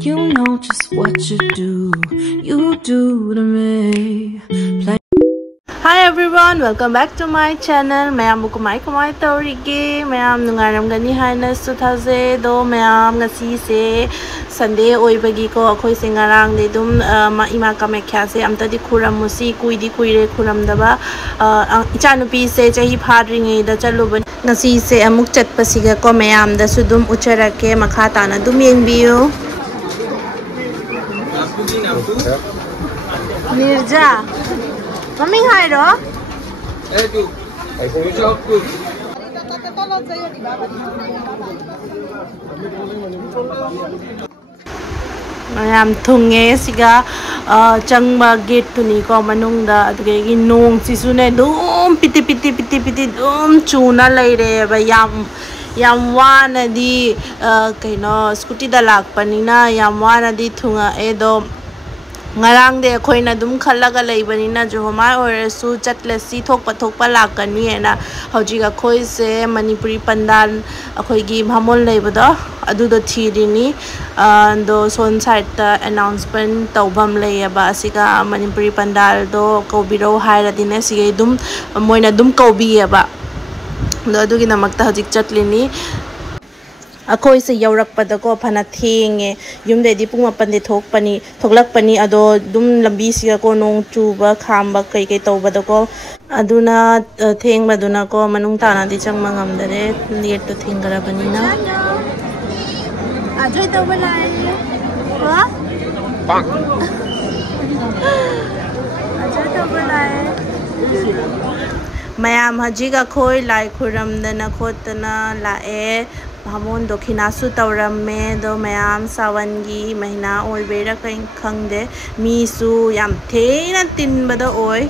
You know just what you do to me. Hi everyone, welcome back to my channel. Mayam bu kumai taurige. Mayam nungaram gani haina suthaze do mayam ngasi se Sunday oibagi ko akhoi se ngarang de dum ima Kamakhya se amta di khuram musi kuidi kuire khuram daba ichanupi se chahi phadringe da chaluban ngasi se amuk chatpasiga ko mayam da sudum ucharake makha tana dum yengbiyo. Nirja Mami hai ro? Tu. You job tu. Mayam thunge siga changba gate tuni ko manungda adge nong sisune dum piti dum chuna leire ba yam wana di kaino scooty da lakpanina yam wana di thunga edo ngarang de khoina dum khalaga leibanina johomai oresu chatlesi thokpa lakani na hojiga khoi se Manipuri pandal akhoi gi bhamol leibado adudo thirini do son side ta announcement tawbam leiba asiga Manipuri pandal do kobiro haira dine sige dum moina dum kobieba do adugi namakta hojik chatlini akhoi se yaurak padako phana thenge yumde di pung mapan de thoklak pani ado dum lambi siga ko nong chuba khamba kai tawba dako aduna theng baduna ko manung tana di chang mangam dare net to thengara panina ajoi to bulai ha Bang. ajoi to bulai mayam hajiga khoi lai khuram dana khotana lae Hamon dokhinasu tawramme do mayam sawangi mahina oibera kain khangde mi su yam thena tinbada oi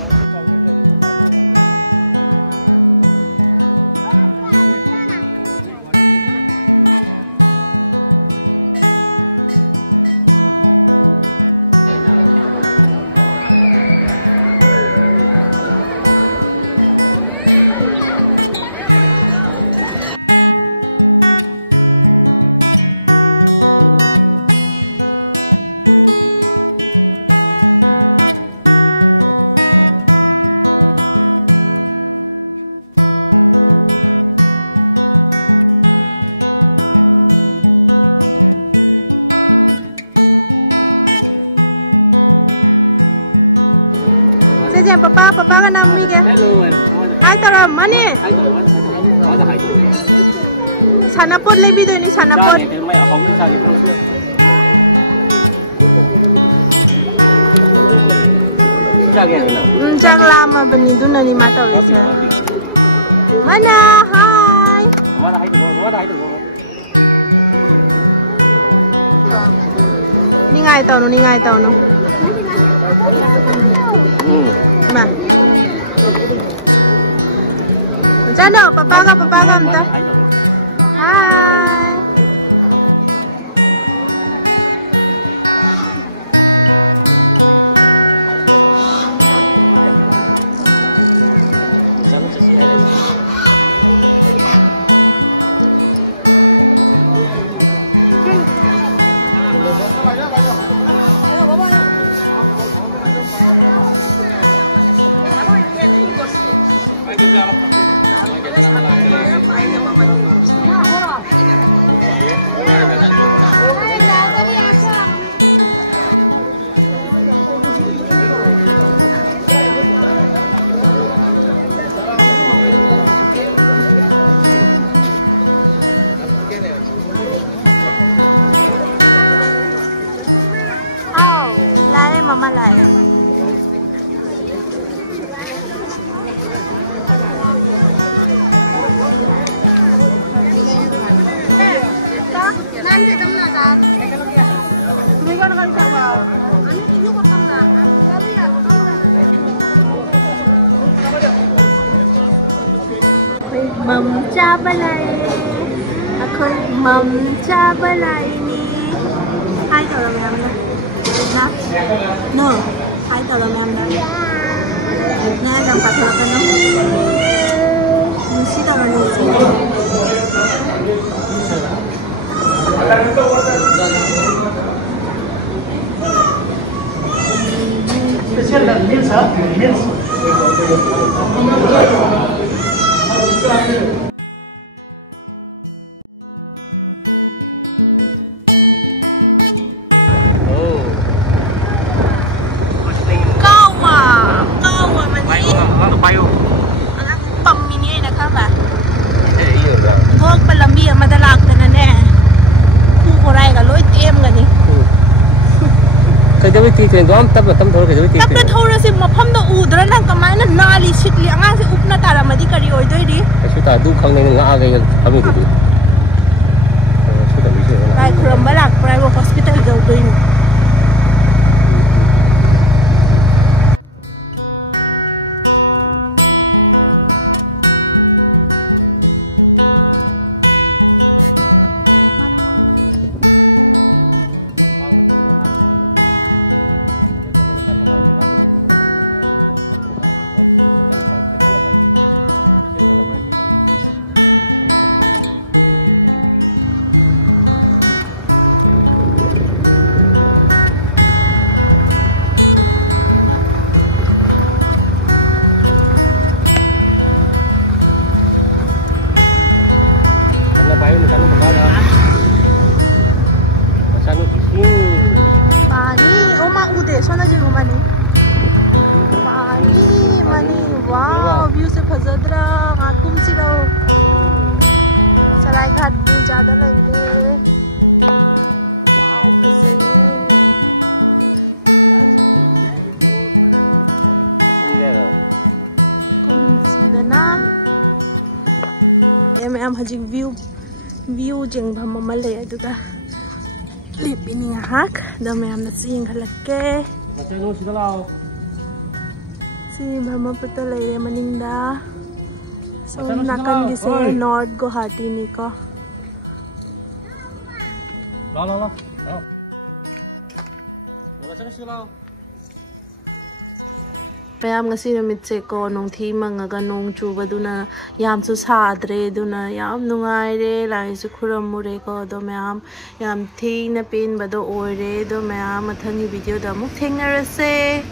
cái dấu ti chuyện đó tập thôi cái dấu ti tập thôi là gì mà phong độ udra na kamai na nali shit li angang si upna tara madi kari oi doi di cái số ta du khang này ngã cái làm gì đi số ta bị chơi cái nào ai kuram balak private hospital go doi ni view jeng bham male aduda lip ini hak da me am sing halakke si bham patale maninda so nakan gi se north Guwahati ni ko lo Payam ngasi numit se ko nong thi mangaga nong chuba duna yam su sadre duna yam nungai re lai su khuram mure ko do yam thi na pin ba do oi re do mathang video da muk theng na rase